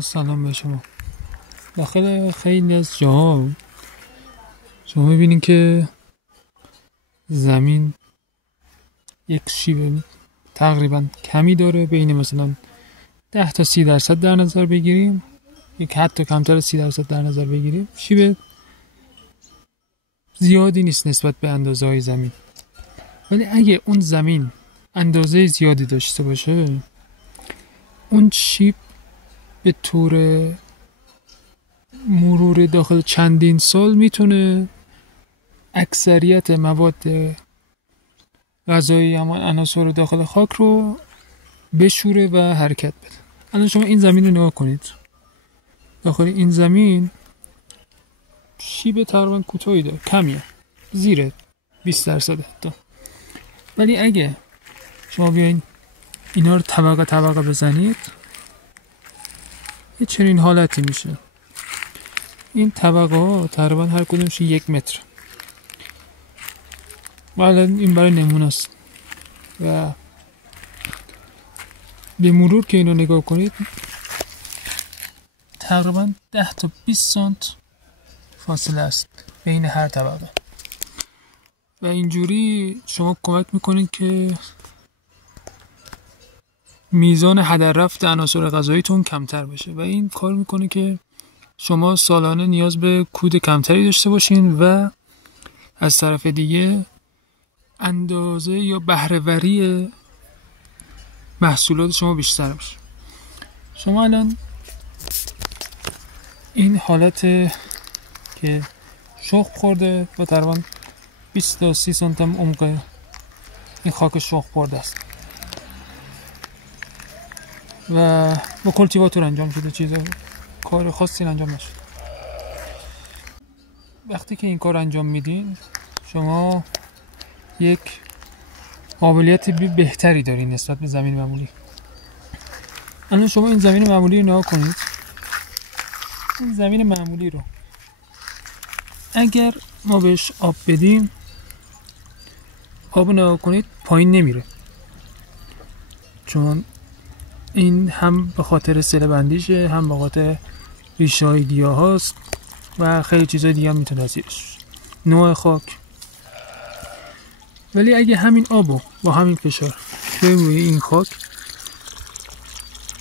سلام به شما. داخل خیلی از جاها شما میبینین که زمین یک شیب تقریبا کمی داره، بین مثلا 10 تا 30% در نظر بگیریم، یک حتی کمتر از 30% در نظر بگیریم، شیب زیادی نیست نسبت به اندازه های زمین. ولی اگه اون زمین اندازه زیادی داشته باشه، اون شیب به طور مرور داخل چندین سال میتونه اکثریت مواد غذایی، همان عناصر داخل خاک رو بشوره و حرکت بده. الان شما این زمین رو نگاه کنید. داخل این زمین شیب تقریبا کوتاهی داره، کمیه، زیر 20% حتی. ولی اگه شما بیاین اینا رو طبقه طبقه بزنید، یه چنین حالتی میشه. این طبقه ها تقریبا هر کدومش 1 متر. الان این برای نمونه است و به مرور که اینو نگاه کنید تقریبا 10 تا 20 سانت فاصله است بین هر طبقه و اینجوری شما کمک میکنید که میزان هدر رفت عناصر غذاییتون کمتر بشه و این کار میکنه که شما سالانه نیاز به کود کمتری داشته باشین و از طرف دیگه اندازه یا بهره‌وری محصولات شما بیشتر بشه. شما الان این حالت که شخم خورده و تقریبا 20 تا 30 سانت عمق این خاک شخم خورده است و با کلتیواتور انجام شده، کار خاصی انجام نشده. وقتی که این کار انجام میدین شما یک قابلیت بهتری دارین نسبت به زمین معمولی. الان شما این زمین معمولی رو نگاه کنید. این زمین معمولی رو اگر ما بهش آب بدیم، آب نگاه کنید پایین نمیره، چون این هم به خاطر سله بندیشه، هم به خاطر ریشه های گیاه هاست و خیلی چیزای دیگه هم میتونه زیرش، نوع خاک. ولی اگه همین آبو با همین فشار بریم روی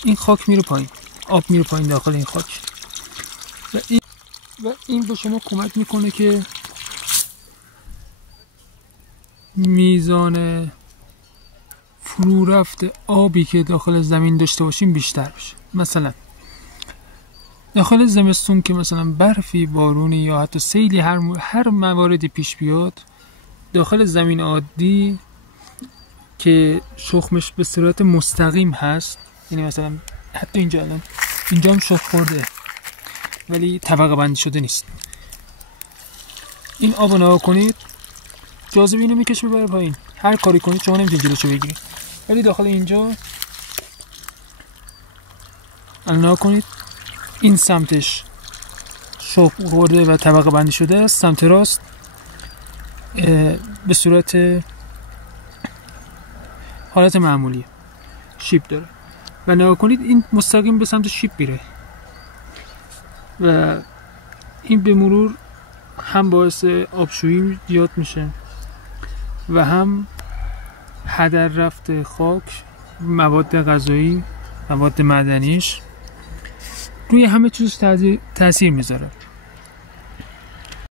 این خاک میره پایین، آب میره پایین داخل این خاک و این به شما کمک میکنه که میزان فرو رفت آبی که داخل زمین داشته باشیم بیشتر بشه. مثلا داخل زمستون که مثلا برفی، بارونی یا حتی سیلی هر مواردی پیش بیاد، داخل زمین عادی که شخمش به صورت مستقیم هست، یعنی مثلا حتی اینجا هم شخم خورده ولی طبقه بندی شده نیست، این آب رو نگاه کنید جاذبه اینو میکشه ببره پایین، هر کاری کنید شما نمیتونید جلوشو بگیرید. ولی داخل اینجا نگاه کنید، این سمتش شخم خورده و طبقه بندی شده است، سمت راست به صورت حالت معمولی شیب داره و نگاه کنید این مستقیم به سمت شیب میره و این به مرور هم باعث آبشویی زیاد میشه و هم هدر رفت خاک، مواد غذایی، مواد معدنیش روی همه چیز تاثیر میذاره.